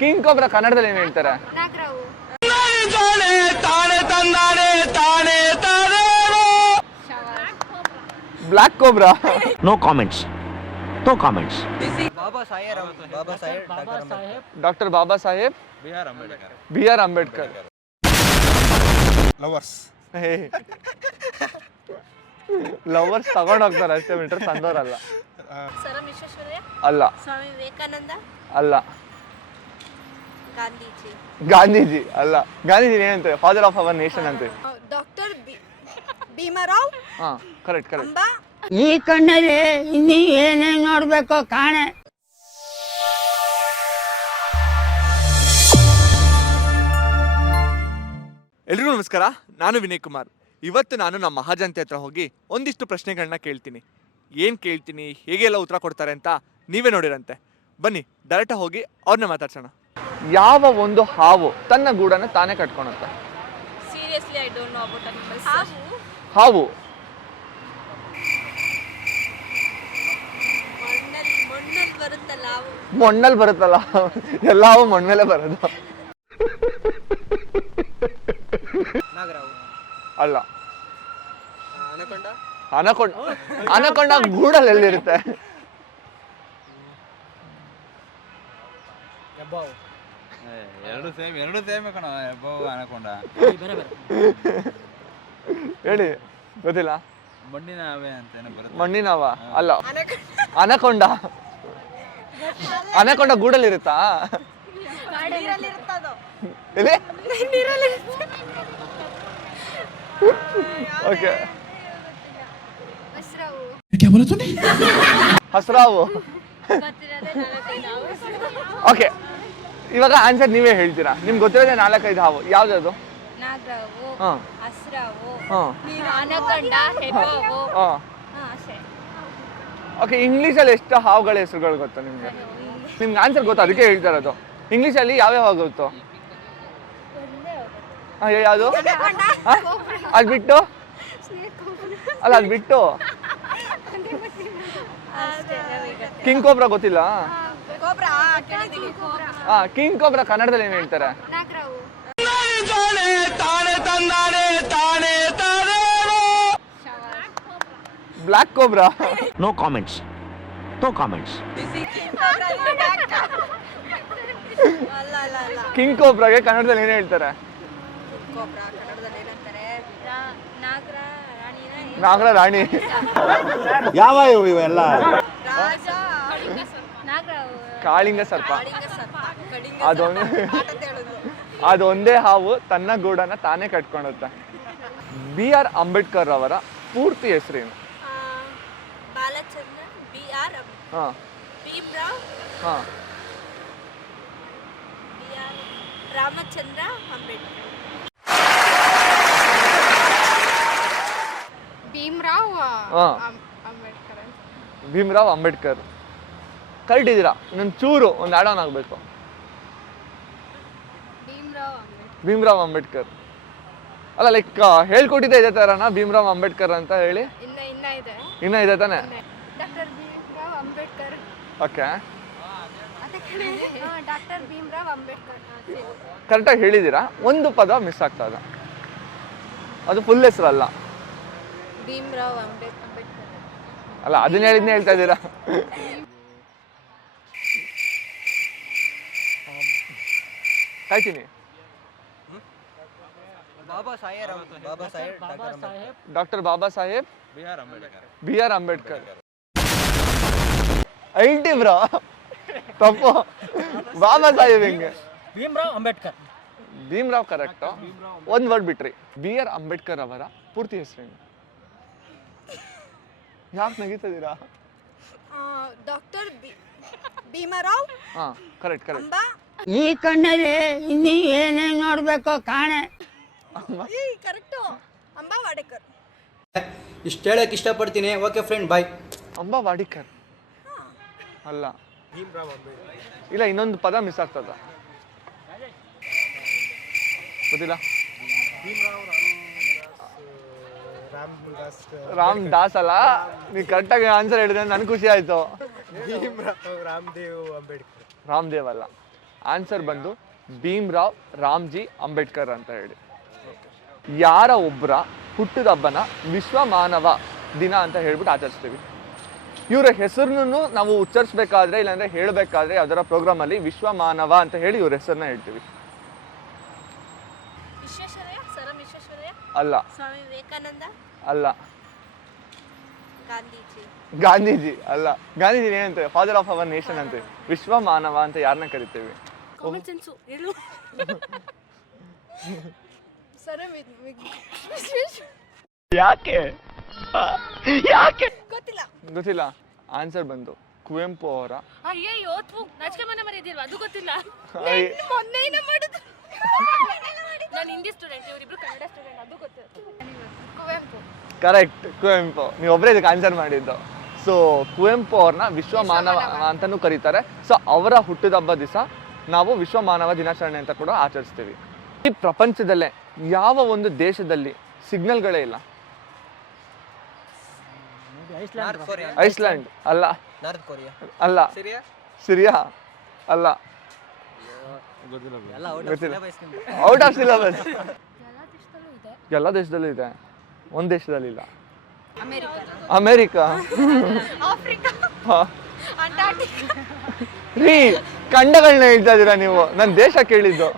King cobra ಕನ್ನಡದಲ್ಲಿ ಏನು ಹೇಳ್ತಾರೆ? ನಾಗರಾವು. Black cobra. No comments. Doctor Baba Saheb B R Ambedkar. Lovers ತಗೊಂಡ್ ಹೋಗ್ತಾರೆ ಅಷ್ಟೇ ಬಿಟ್ರೆ ತಂದೋರಲ್ಲ. ಸರ್ ವಿಶ್ವೇಶ್ವರಯ್ಯ. ಅಲ್ಲ. ಸ್ವಾಮಿ ವಿವೇಕಾನಂದ. ಅಲ್ಲ. ಗಾಂಧೀಜಿ. ಗಾಂಧೀಜಿ ಅಲ್ಲ. ಗಾಂಧೀಜಿ ಏನಂತೆ? ಫಾದರ್ ಆಫ್ ಅವರ್ ನೇಷನ್ ಅಂತೆ. ಡಾಕ್ಟರ್ ಭೀಮರಾವ್. ಹಾ ಕರೆಕ್ಟ್. ಅಂಬಾ. ಈ ಕಣ್ಣಲ್ಲಿ ಇನ್ನೀ ಏನೇನ್ ನೋಡ್ಬೇಕೋ ಕಾಣೆ. ಎಲ್ರಿಗೂ ನಮಸ್ಕಾರ, ನಾನು ವಿನಯ್ ಕುಮಾರ್. ಇವತ್ತು ನಾನು ನಮ್ಮ ಮಹಾಜನತೆ ಹತ್ರ ಹೋಗಿ ಒಂದಿಷ್ಟು ಪ್ರಶ್ನೆಗಳನ್ನ ಕೇಳ್ತೀನಿ. ಏನು ಕೇಳ್ತೀನಿ, ಹೇಗೆಲ್ಲ ಉತ್ತರ ಕೊಡ್ತಾರೆ ಅಂತ ನೀವೇ ನೋಡಿರಂತೆ. ಬನ್ನಿ ಡೈರೆಕ್ಟಾಗಿ ಹೋಗಿ ಅವ್ರನ್ನ ಮಾತಾಡ್ಸೋಣ. ಯಾವ ಒಂದು ಹಾವು ತನ್ನ ಗೂಡನ್ನು ತಾನೇ ಕಟ್ಕೊಳುತ್ತೆ? Seriously I don't know about animals. ಹಾವು ಮಣ್ಣಲ್ಲಿ ಬರುತ್ತಲ್ಲ ಹಾವು. ಮಣ್ಣಲ್ಲಿ ಬರುತ್ತಲ್ಲ, ಎಲ್ಲ ಹಾವು ಮಣ್ಣ ಮೇಲೆ ಬರೋದು. ಅಲ್ಲ. ಅನಕೊಂಡ ಗೂಡಲ್ಲಿ ಎಲ್ಲಿರುತ್ತೆ? ಎರಡು ಸೇಮ್ ಕಣ. ಅನಕೊಂಡ ಹೇಳಿ, ಗೊತ್ತಿಲ್ಲ. ಮಣ್ಣಿನ ಹಾವೆ ಅಂತ ಮಣ್ಣಿನ ಹಾವ ಅಲ್ಲ. ಅನಕೊಂಡ ಗೂಡಲ್ಲಿ ಇರುತ್ತಾ? ಎಲ್ಲಿ? ಓಕೆ. ಹಸ್ರಾವು. ಓಕೆ, ಇವಾಗ ಆನ್ಸರ್ ನೀವೇ ಹೇಳ್ತೀರಾ. ನಿಮ್ಗೆ ಗೊತ್ತಿರೋದೇ 4-5 ಹಾವು. ಯಾವ್ದು? ನಾಗರಾವು, ಹಾ ಹಸ್ರಾವು, ಹಾ ಅನಕೊಂಡ, ಹೆಬ್ಬಾವು. ಹಾ ಅಷ್ಟೇ. ಓಕೆ, ಇಂಗ್ಲೀಷಲ್ಲಿ ಎಷ್ಟು ಹಾವುಗಳ ಹೆಸರುಗಳು ಗೊತ್ತಾ ನಿಮ್ಗೆ? ನಿಮ್ಗೆ ಆನ್ಸರ್ ಗೊತ್ತಾ? ಅದಕ್ಕೆ ಹೇಳ್ತಾ ಇರೋದು. ಇಂಗ್ಲೀಷಲ್ಲಿ ಯಾವ್ಯಾವ ಹಾವು ಗೊತ್ತು? ಯಾವುದು? ಅದು ಬಿಟ್ಟು ಅಲ್ಲ, ಅದು ಬಿಟ್ಟು ಕಿಂಗ್ ಕೋಬ್ರಾ ಗೊತ್ತಿಲ್ಲ? ಕಿಂಗ್ ಕೋಬ್ರಾ ಕನ್ನಡದಲ್ಲಿ ಏನು ಹೇಳ್ತಾರೆ? ನಾಗರಾವು. Black cobra. No comments. King ಕೋಬ್ರಾಗೆ ಕನ್ನಡದಲ್ಲಿ ಏನು ಹೇಳ್ತಾರೆ? ನಾಗರ ರಾಣಿ. ಯಾವ ಇವೆಲ್ಲ? ಕಾಳಿಂಗ ಸರ್ಪ. ಅದೊಂದೇ ಹಾವು ತನ್ನ ಗೂಡನ್ನ ತಾನೇ ಕಟ್ಕೊಳ್ಳುತ್ತೆ. ಬಿ ಆರ್ ಅಂಬೇಡ್ಕರ್ ಅವರ ಪೂರ್ತಿ ಹೆಸರೇನು? ಬಾಲಚಂದ್ರ ಬಿ ಆರ್ ಹಾ ಭೀಮರಾವ್ ಹಾ B R Ramachandra Ambedkar. Bhimrao Ambedkar correct ಇದ್ದೀರಾ. ಇನ್ನೊಂದು ಚೂರು ಒಂದು ಆಡ್ ಆನ್ ಆಗಬೇಕು. ಭೀಮರಾವ್ ಅಂಬೇಡ್ಕರ್ ಅಲ್ಲ, ಲೈಕ್ ಹೇಳ್ಕೊಟ್ಟಿದ್ದೆ ಇದೇ ಥರನಾ ಭೀಮರಾವ್ ಅಂಬೇಡ್ಕರ್ ಅಂತ ಹೇಳಿ? ಇನ್ನ ಇದೆ ತಾನೆ? Doctor Bhimrao Ambedkar. Okay, doctor Bhimrao Ambedkar ಕರೆಕ್ಟಾಗಿ ಹೇಳಿದ್ದೀರಾ. ಒಂದು ಪದ ಮಿಸ್ ಆಗ್ತಾ ಇದೆ. ಅದು ಫುಲ್ ಹೆಸರಲ್ಲ. ಭೀಮರಾವ್ ಅಂಬೇಡ್ಕರ್ ಅಲ್ಲ, ಅದನ್ನ ಹೇಳಿದ್ನೇ ಹೇಳ್ತಾ ಇದ್ದೀರಾ. ಕಾಯ್ತೀನಿ. Doctor Baba Saheb B R Ambedkar. IT bro, ತಪ್ಪು. ಬಾಬಾ ಸಾಹೇಬ್ ಹೆಂಗೆ? ಭೀಮರಾವ್ ಅಂಬೇಡ್ಕರ್. ಭೀಮರಾವ್ ಕರೆಕ್ಟ್. ಒಂದು ವರ್ಡ್ ಬಿಟ್ರಿ. ಬಿ ಆರ್ ಅಂಬೇಡ್ಕರ್ ಅವರ ಪೂರ್ತಿ ಹೆಸರೇನು? ಯಾಕೆ ನಗೀತಿದ್ದೀರಾ? ಡಾಕ್ಟರ್ ಭೀಮರಾವ್. ಹಾ ಕರೆಕ್ಟ್. ಅಂಬಾ. ಈ ಕಣ್ಣಲ್ಲಿ ಇನ್ನೀ ಏನೇನ್ ನೋಡ್ಬೇಕೋ ಕಾಣೆ. ಕರೆಕ್ಟು. ಅಂಬಾ ವಾಡೇಕರ್. ಇಷ್ಟು ಹೇಳಕ್ಕೆ ಇಷ್ಟಪಡ್ತೀನಿ. ಓಕೆ ಫ್ರೆಂಡ್, ಬಾಯ್. ಅಂಬಾ ವಾಡಿಕರ್ ಅಲ್ಲ. ಇಲ್ಲ, ಇನ್ನೊಂದು ಪದ ಮಿಸ್ ಆಗ್ತದ. ಗೊತ್ತಿಲ್ಲ. ರಾಮ್ ದಾಸ್ ಅಲ್ಲ. ನೀವು ಕರೆಕ್ಟಾಗಿ ಆನ್ಸರ್ ಹೇಳಿದ್ರೆ ನನ್ಗೆ ಖುಷಿ ಆಯ್ತು. ರಾಮದೇವ್ ಅಲ್ಲ. ಆನ್ಸರ್ ಬಂದು ಭೀಮ್ರಾವ್ ರಾಮ್ಜಿ ಅಂಬೇಡ್ಕರ್ ಅಂತ ಹೇಳಿ. ಯಾರ ಒಬ್ಬರ ಹುಟ್ಟಿದ ಹಬ್ಬನ ವಿಶ್ವ ಮಾನವ ದಿನ ಅಂತ ಹೇಳ್ಬಿಟ್ಟು ಆಚರಿಸ್ತೀವಿ? ಇವರ ಹೆಸರನ್ನು ನಾವು ಉಚ್ಚರಿಸ್ಬೇಕಾದ್ರೆ ಇಲ್ಲಾಂದ್ರೆ ಹೇಳಬೇಕಾದ್ರೆ ಅದರ ಪ್ರೋಗ್ರಾಮಲ್ಲಿ ವಿಶ್ವ ಮಾನವ ಅಂತ ಹೇಳಿ ಇವ್ರ ಹೆಸರನ್ನ ಹೇಳ್ತೀವಿ. ವಿಶ್ವೇಶ್ವರಯ್ಯ, ಸರ್ ವಿಶ್ವೇಶ್ವರಯ್ಯ, ಅಲ್ಲ ಸ್ವಾಮಿ ವಿವೇಕಾನಂದ, ಅಲ್ಲ ಗಾಂಧೀಜಿ. ಗಾಂಧೀಜಿ ಅಲ್ಲ. ಗಾಂಧೀಜಿ ಏನಂತ ಫಾದರ್ ಆಫ್ ಅವರ್ ನೇಷನ್ ಅಂತೀವಿ. ವಿಶ್ವ ಮಾನವ ಅಂತ ಯಾರನ್ನ ಕರಿತೀವಿ? ಕಾಮನ್ ಸೆನ್ಸು ಹೇಳು. ಸರ್ ಯಾಕೆ ಯಾಕೆ ಗೊತ್ತಿಲ್ಲ. ಗೊತ್ತಿಲ್ಲ. ಆನ್ಸರ್ ಬಂದು ಕುವೆಂಪು ಅವರ ಅಯ್ಯಯ್ಯೋ ನಾಚಿಕೆ ಮನೆ ಮರಿದಿಲ್ವಾ ಅದು ಗೊತ್ತಿಲ್ಲ. ಐ- ಮೊನ್ನೆ ಮಾಡಿದ್ರು. ನಾನು ಹಿಂದಿ ಸ್ಟೂಡೆಂಟ್, ಇವರಿಬ್ರು ಕನ್ನಡ ಸ್ಟೂಡೆಂಟ್, ಅದು ಗೊತ್ತಿಲ್ಲ. ಕುವೆಂಪು. ಕರೆಕ್ಟ್, ಕುವೆಂಪು. ನೀವು ಒಬ್ಬರೇ ಇದಕ್ಕೆ ಆನ್ಸರ್ ಮಾಡಿದ್ದು. ಸೊ ಕುವೆಂಪು ಅವ್ರನ್ನ ವಿಶ್ವ ಮಾನವ ಅಂತಾನೂ ಕರೀತಾರೆ. ಸೊ ಅವರ ಹುಟ್ಟಿದ ಹಬ್ಬ ದಿವಸ ನಾವು ವಿಶ್ವ ಮಾನವ ದಿನಾಚರಣೆ ಅಂತ ಕೂಡ ಆಚರಿಸ್ತೀವಿ. ಈ ಪ್ರಪಂಚದಲ್ಲೇ ಯಾವ ಒಂದು ದೇಶದಲ್ಲಿ ಸಿಗ್ನಲ್ಗಳೇ ಇಲ್ಲ? ಐಸ್ಲ್ಯಾಂಡ್ ಅಲ್ಲ. ನಾರ್ತ್ ಕೊರಿಯಾ ಅಲ್ಲ. ಸಿರಿಯಾ ಅಲ್ಲ. ಗೊತ್ತಿಲ್ಲ. Out of syllabus. ಎಲ್ಲ ದೇಶದಲ್ಲೂ ಇದೆ, ಒಂದ್ ದೇಶದಲ್ಲಿ ಇಲ್ಲ. ಅಮೇರಿಕಾ. ರೀ ಖಂಡಗಳನ್ನ ಹೇಳ್ತಾ ಇದೀರಾ ನೀವು? ನನ್ ದೇಶ ಕೇಳಿದ್ದು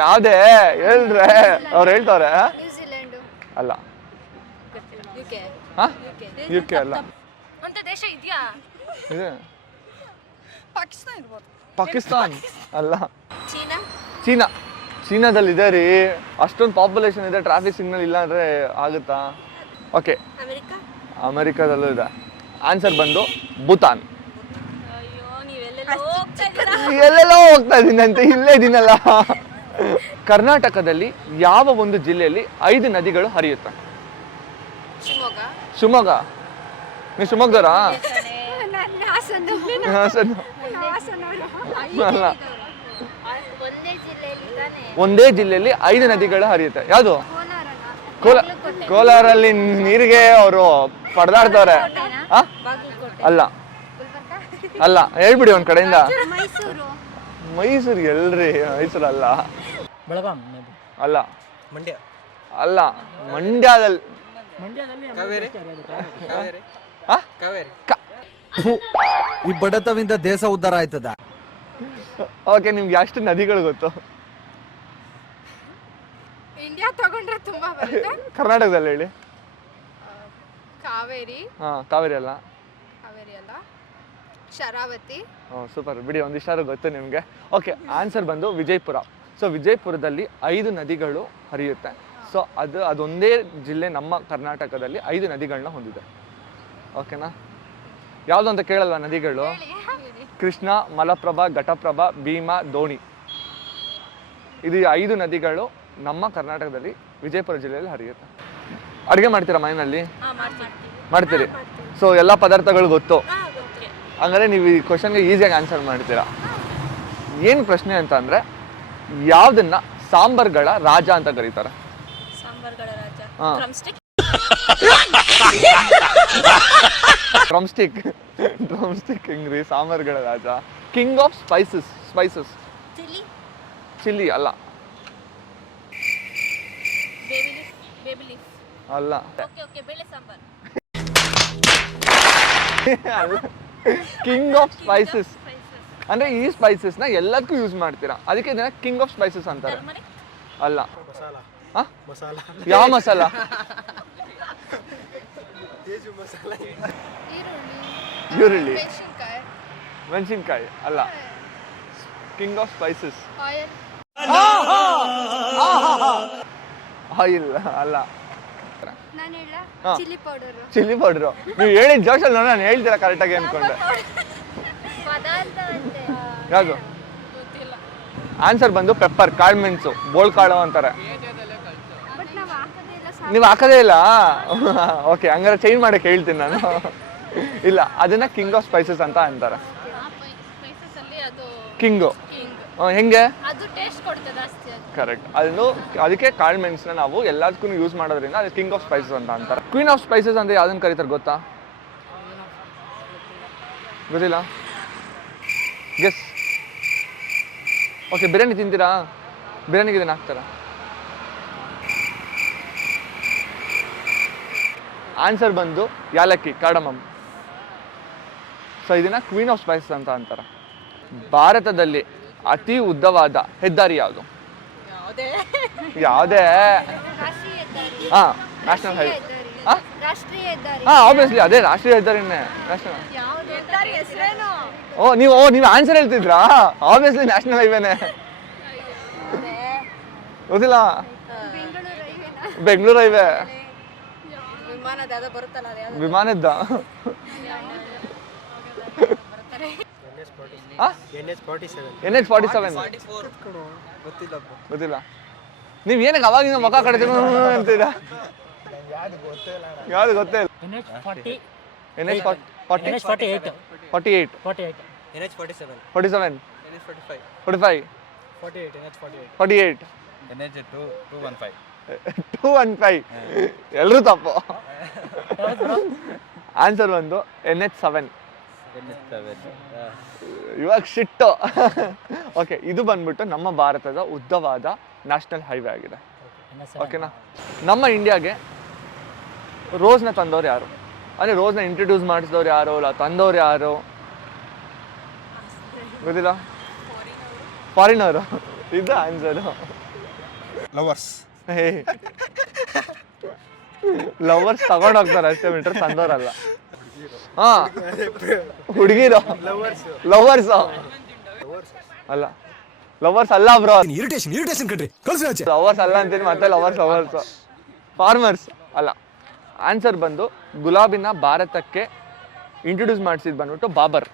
ಯಾವ್ದೇ ಹೇಳ್ರೆ ಅವ್ರು ಹೇಳ್ತವ್ರೆ. ನ್ಯೂಜಿಲೆಂಡ್ ಅಲ್ಲ. ಯುಕೆ. ಯುಕೆ ಅಲ್ಲ. ಅಂತ ದೇಶ ಇದೆಯಾ? ಇದೆ. ಪಾಕಿಸ್ತಾನ ಇರ್ಬೋದು. ಪಾಕಿಸ್ತಾನ್ ಅಲ್ಲ. ಚೀನಾ. ಚೀನಾ. ಚೀನಾದಲ್ಲಿ ಇದೆ ರೀ. ಅಷ್ಟೊಂದು ಪಾಪ್ಯುಲೇಷನ್ ಇದೆ, ಟ್ರಾಫಿಕ್ ಸಿಗ್ನಲ್ ಇಲ್ಲ ಅಂದ್ರೆ ಆಗುತ್ತಾ? Okay, America. ಅಮೆರಿಕಾದಲ್ಲೂ ಇದೆ. ಆನ್ಸರ್ ಬಂದು ಭೂತಾನ್. ಅಯ್ಯೋ ನೀವೆಲ್ಲೆಲ್ಲೋ ಹೋಗ್ತಾ ಇದ್ದೀರಾ. ಎಲ್ಲೆಲ್ಲೋ ಹೋಗ್ತಾ ಇದೀನಂತೆ, ಇಲ್ಲೇ ಇದೀನಲ್ಲ. ಕರ್ನಾಟಕದಲ್ಲಿ ಯಾವ ಒಂದು ಜಿಲ್ಲೆಯಲ್ಲಿ 5 ನದಿಗಳು ಹರಿಯುತ್ತೆ? ಶಿವಮೊಗ್ಗ. ಶಿವಮೊಗ್ಗ. ನೀವು ಶಿವಮೊಗ್ಗದವರಾ? ನಾನು ಹಾಸನ. ಹಾಸನ. ಅಲ್ಲ. ಒಂದೇ ಜಿಲ್ಲೆಯಲ್ಲಿ ತಾನೆ. ಒಂದೇ ಜಿಲ್ಲೆಯಲ್ಲಿ 5 ನದಿಗಳು ಹರಿಯುತ್ತೆ. ಯಾವುದು? ಕೋಲಾರನ. ಕೋಲಾರಲ್ಲಿ ನೀರಿಗೆ ಅವರು ಪಡೆದಾಡ್ತವ್ರೆ. ಬಾಗಲಕೋಟೆ. ಅಲ್ಲ. ಅಲ್ಲ, ಹೇಳ್ಬಿಡಿ ಒಂದ್ ಕಡೆಯಿಂದ. ಮೈಸೂರು. ಮೈಸೂರು ಎಲ್ರಿ? ಮೈಸೂರು ಅಲ್ಲ. ಬೆಳಗಾಂ. ಅಲ್ಲ. ಮಂಡ್ಯ. ಅಲ್ಲ. ಮಂಡ್ಯದಲ್ಲಿ. ಕಾವೇರಿ. ಆ? ಕಾವೇರಿ. ಈ ಬಡತವಿಂದ ದೇಶ ಉದ್ಧಾರ ಆಯ್ತದ. ಓಕೆ, ನಿಮ್ಗೆ ಎಷ್ಟು ನದಿಗಳು ಗೊತ್ತು? ಇಂಡಿಯಾ ತಗೊಂಡ್ರೆ ತುಂಬಾ ಬರುತ್ತೆ. ಕರ್ನಾಟಕದಲ್ಲಿ ಹೇಳಿ. ಕಾವೇರಿ. ಹಾ, ಕಾವೇರಿ ಅಲ್ಲ. ಕಾವೇರಿ ಅಲ್ಲ, ಶರಾವತಿ. ಸೂಪರ್, ಬಿಡಿ, ಒಂದಿಷ್ಟಾರು ಗೊತ್ತು ನಿಮಗೆ. ಓಕೆ, ಆನ್ಸರ್ ಬಂದು ವಿಜಯಪುರ. ಸೊ ವಿಜಯಪುರದಲ್ಲಿ 5 ನದಿಗಳು ಹರಿಯುತ್ತೆ. ಸೊ ಅದೊಂದೇ ಜಿಲ್ಲೆ ನಮ್ಮ ಕರ್ನಾಟಕದಲ್ಲಿ 5 ನದಿಗಳನ್ನ ಹೊಂದಿದೆ. ಓಕೆನಾ? ಯಾವುದು ಅಂತ ಕೇಳಲ್ವಾ ನದಿಗಳು? ಕೃಷ್ಣ, ಮಲಪ್ರಭಾ, ಘಟಪ್ರಭಾ, ಭೀಮಾ, ದೋಣಿ. ಇದು 5 ನದಿಗಳು ನಮ್ಮ ಕರ್ನಾಟಕದಲ್ಲಿ ವಿಜಯಪುರ ಜಿಲ್ಲೆಯಲ್ಲಿ ಹರಿಯುತ್ತೆ. ಅಡುಗೆ ಮಾಡ್ತೀರಾ ಮನೆಯಲ್ಲಿ? ಮಾಡ್ತೀರಿ. ಸೊ ಎಲ್ಲ ಪದಾರ್ಥಗಳು ಗೊತ್ತು. ಹಂಗಾರೆ ನೀವು ಈ ಕ್ವಶನ್ಗೆ ಈಸಿಯಾಗಿ ಆನ್ಸರ್ ಮಾಡ್ತೀರಾ. ಏನು ಪ್ರಶ್ನೆ ಅಂತ ಅಂದರೆ, ಯಾವುದನ್ನ ಸಾಂಬಾರ್ಗಳ ರಾಜ ಅಂತ ಕರೀತಾರೆ? ಸಾಂಬಾರ್ಗಳ ರಾಜ. ಹಾ. ಡ್ರಮ್ಸ್ಟಿಕ್ ಹೆಂಗ್ರಿ ಸಾಂಬಾರ್ಗಳ ರಾಜ? King of spices. ಚಿಲ್ಲಿ ಅಲ್ಲ. ಅಲ್ಲ. ಕಿಂಗ್ ಆಫ್ ಸ್ಪೈಸಸ್ ಅಂದ್ರೆ ಈ ಸ್ಪೈಸಸ್ನ ಎಲ್ಲದಕ್ಕೂ ಯೂಸ್ ಮಾಡ್ತೀರಾ, ಅದಕ್ಕೆ ಇದನ್ನ ಕಿಂಗ್ ಆಫ್ ಸ್ಪೈಸಸ್ ಅಂತಾರೆ. ಅಲ್ಲ. ಯಾವ ಮಸಾಲ? ಈರುಳ್ಳಿ. ಮೆಣಸಿನ್ಕಾಯಿ ಅಲ್ಲ. King of spices. ಆಯಿಲ್ ಅಲ್ಲ. ನಾನು ಹೇಳ ಹಾ. Chilli powder. Chilli powder. ನೀವು ಹೇಳಿದ ಜೋಶಲ್ಲಿ ನೋಡಿ ನಾನು ಹೇಳ್ತೀರಾ ಕರೆಕ್ಟಾಗಿ ಅನ್ಕೊಂಡೆ. ಪದಾರ್ಥ ಅಂತೆ. ಯಾವುದು? ಆನ್ಸರ್ ಬಂದು ಪೆಪ್ಪರ್, ಕಾಳು ಮೆಣಸು, ಬೋಳ್ ಕಾಳು ಅಂತಾರೆ. ಬಟ್ ನಾವು ಹಾಕೋದೇ ಇಲ್ಲ. ನೀವು ಹಾಕೋದೇ ಇಲ್ಲ? ಓಕೆ, ಹಂಗಾರೆ ಚೇಂಜ್ ಮಾಡಕ್ಕೆ ಹೇಳ್ತೀನಿ ನಾನು. ಇಲ್ಲ, ಅದನ್ನ ಕಿಂಗ್ ಆಫ್ ಸ್ಪೈಸಸ್ ಅಂತ ಅಂತಾರೆ. ಸ್ಪೈಸಸ್ ಅಲ್ಲಿ ಅದು ಕಿಂಗು. ಕಿಂಗ್. ಹೆಂಗೆ? ಅದು ಟೇಸ್ಟ್ ಕೊಡ್ತದೆ ಜಾಸ್ತಿ. ಕರೆಕ್ಟ್. ಅದಕ್ಕೆ ಕಾಳು ಮೆಣಸನ್ನ ನಾವು ಎಲ್ಲದಕ್ಕೂ ಯೂಸ್ ಮಾಡೋದ್ರಿಂದ ಅದು ಕಿಂಗ್ ಆಫ್ ಸ್ಪೈಸಸ್ ಅಂತ ಅಂತಾರೆ. ಕ್ವೀನ್ ಆಫ್ ಸ್ಪೈಸಸ್ ಅಂದ್ರೆ ಯಾವ್ದನ್ನ ಕರೀತಾರೆ ಗೊತ್ತಾ? ಗೊತ್ತಿಲ್ಲ? ಗೆಸ್. ಓಕೆ, ಬಿರಿಯಾನಿ ತಿಂತೀರಾ? ಬಿರಿಯಾನಿಗೆ ಇದನ್ನ ಹಾಕ್ತಾರ? ಆನ್ಸರ್ ಬಂದು ಯಾಲಕ್ಕಿ, ಕಾರ್ಡಮಮ್. ಸೊ ಇದನ್ನ ಕ್ವೀನ್ ಆಫ್ ಸ್ಪೈಸಸ್ ಅಂತ ಅಂತಾರೆ. ಭಾರತದಲ್ಲಿ ಅತಿ ಉದ್ದವಾದ ಹೆದ್ದಾರಿ ಯಾವುದು? ಯಾವುದೇ? ಹಾ, ನ್ಯಾಷನಲ್ ಹೈವೇ. ರಾಷ್ಟ್ರೀಯ ಹೆದ್ದಾರಿ. ಹಾ, ಆಬ್ವಿಯಸ್ಲಿ ಅದೇ ರಾಷ್ಟ್ರೀಯ ಹೆದ್ದಾರಿನೇ. ನ್ಯಾಷನಲ್. ಹೆದ್ದಾರಿ ಹೆಸರೇನು? ನೀವು ಆನ್ಸರ್ ಹೇಳ್ತಿದ್ರಾ? ಆಬ್ವಿಯಸ್ಲಿ ನ್ಯಾಷನಲ್ ಹೈವೇನೆ. ಗೊತ್ತಿಲ್ಲ? ಬೆಂಗಳೂರು ಹೈವೇ. ವಿಮಾನದ ಯಾವ್ದೋ ಬರುತ್ತಲ್ಲ ಅದು ವಿಮಾನದ NH47 ಗೊತ್ತಿಲ್ಲ. ನೀವ್ ಏನಕ್ಕೆ ಅವಾಗಿಂದ ಮುಖ ಕಡಿತೀರ ಅಂತೀರ? ಯಾವ್ದು ಗೊತ್ತೇ ಇಲ್ಲ. NH48 47 45 48 215 ಎಲ್ಲರೂ ತಪ್ಪು. ಆನ್ಸರ್ ಬಂದು NH7. ಇವಾಗ ಶಿಟ್ಟು. ಓಕೆ, ಇದು ಬಂದ್ಬಿಟ್ಟು ನಮ್ಮ ಭಾರತದ ಉದ್ದವಾದ ನ್ಯಾಷನಲ್ ಹೈವೇ ಆಗಿದೆ. ಓಕೆನಾ? ನಮ್ಮ ಇಂಡಿಯಾಗೆ ರೋಸ್ನ ತಂದವ್ರು ಯಾರು? ಅಂದರೆ ರೋಸ್ನ ಇಂಟ್ರೊಡ್ಯೂಸ್ ಮಾಡಿಸಿದವ್ರು ಯಾರು, ಇಲ್ಲ ತಂದವ್ರು ಯಾರು? ಗೊತ್ತಿಲ್ಲ? ಫಾರಿನರು. ಇದು ಆನ್ಸರು. ಲವರ್ಸ್. ಲವರ್ಸ್ ತಗೊಂಡೋಗ್ತಾರೆ ಅಷ್ಟೇ ಬಿಟ್ರೆ ತಂದವ್ರಲ್ಲ. ಹಾ, ಹುಡುಗಿರು ಲವರ್ಸ್ ಅಲ್ಲ. ಲವರ್ಸ್ ಅಲ್ಲ ಬ್ರೋ, ಇರಿಟೇಷನ್ ಕಣ್ರಿ. ಲವರ್ಸ್ ಅಲ್ಲ ಅಂತೀನಿ ಮತ್ತೆ ಲವರ್ಸ್ ಫಾರ್ಮರ್ಸ್ ಅಲ್ಲ. ಆನ್ಸರ್ ಬಂದು ಗುಲಾಬಿನ ಭಾರತಕ್ಕೆ ಇಂಟ್ರೊಡ್ಯೂಸ್ ಮಾಡಿಸಿದ್ ಬಂದ್ಬಿಟ್ಟು ಬಾಬರ್.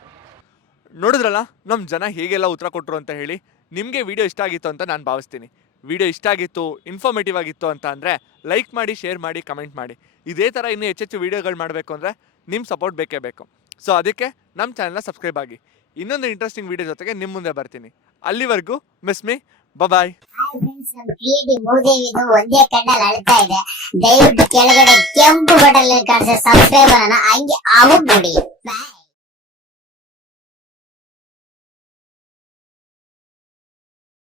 ನೋಡಿದ್ರಲ್ಲ ನಮ್ಮ ಜನ ಹೇಗೆಲ್ಲ ಉತ್ತರ ಕೊಟ್ಟರು ಅಂತ ಹೇಳಿ. ನಿಮಗೆ ವಿಡಿಯೋ ಇಷ್ಟ ಆಗಿತ್ತು ಅಂತ ನಾನು ಭಾವಿಸ್ತೀನಿ. ವಿಡಿಯೋ ಇಷ್ಟ ಆಗಿತ್ತು, ಇನ್ಫಾರ್ಮೇಟಿವ್ ಆಗಿತ್ತು ಅಂತ ಅಂದರೆ ಲೈಕ್ ಮಾಡಿ, ಶೇರ್ ಮಾಡಿ, ಕಮೆಂಟ್ ಮಾಡಿ. ಇದೇ ಥರ ಇನ್ನೂ ಹೆಚ್ಚೆಚ್ಚು ವೀಡಿಯೋಗಳು ಮಾಡಬೇಕು ಅಂದರೆ ನಿಮ್ಮ ಸಪೋರ್ಟ್ ಬೇಕೇ ಬೇಕು. ಸೊ ಅದಕ್ಕೆ ನಮ್ಮ ಚಾನಲ್ನ ಸಬ್ಸ್ಕ್ರೈಬ್ ಆಗಿ. ಇನ್ನೊಂದು ಇಂಟ್ರೆಸ್ಟಿಂಗ್ ವೀಡಿಯೋ ಜೊತೆಗೆ ನಿಮ್ಮ ಮುಂದೆ ಬರ್ತೀನಿ. ಅಲ್ಲಿವರೆಗೂ ಮಿಸ್ ಮೀ, ಬಾಯ್. ಕ್ರಿಯೇಟಿವ್ ಮೂದೇವಿದು ಒಂದೇ ಕಣ್ಣಲ್ಲಿ ಅಳ್ತಾ ಇದೆ. ದಯವಿಟ್ಟು ಕೆಳಗಡೆ ಕೆಂಪು ಬಟನ್ ಕಾಣಿಸೋ ಸಬ್ಸ್ಕ್ರೈಬರ್ ಅನ್ನ ಹಂಗೆ ಆಗೋಗ್ಬಿಡಿ. ಬಾಯ್.